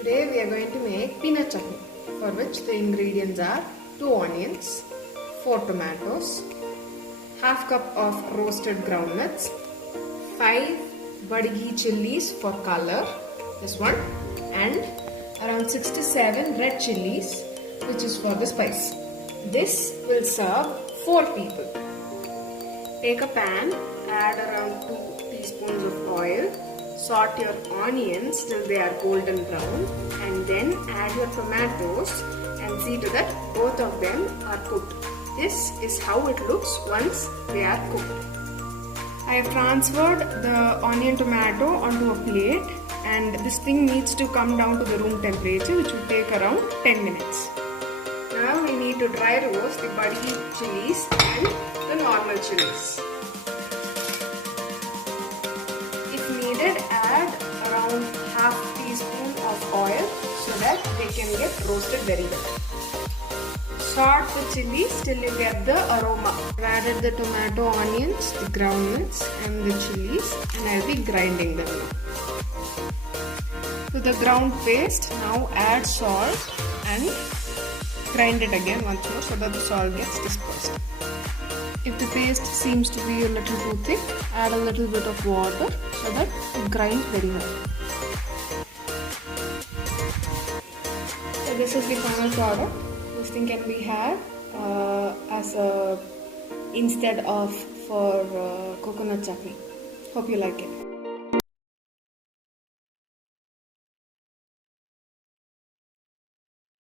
Today we are going to make peanut chutney, for which the ingredients are 2 onions, 4 tomatoes, half cup of roasted groundnuts, 5 Badigi Chillis for color, this one, and around 6 to 7 red chillis, which is for the spice. This will serve 4 people. Take a pan, add around 2 teaspoons of oil, salt your onions till they are golden brown, and then add your tomatoes and see to that both of them are cooked. This is how it looks once they are cooked. I have transferred the onion tomato onto a plate, and this thing needs to come down to the room temperature, which will take around 10 minutes. Now we need to dry roast the Badigi chilies and the normal chilies. If needed, add around half teaspoon of oil so that they can get roasted very well. Salt the chilies till you get the aroma. I've added the tomato, onions, the groundnuts and the chilies, and I'll be grinding them now. To the ground paste, now add salt and grind it again once more so that the salt gets dispersed. If the paste seems to be a little too thick, add a little bit of water so that it grinds very well. So this is the final product. This thing can be had as a instead of for coconut chutney. Hope you like it.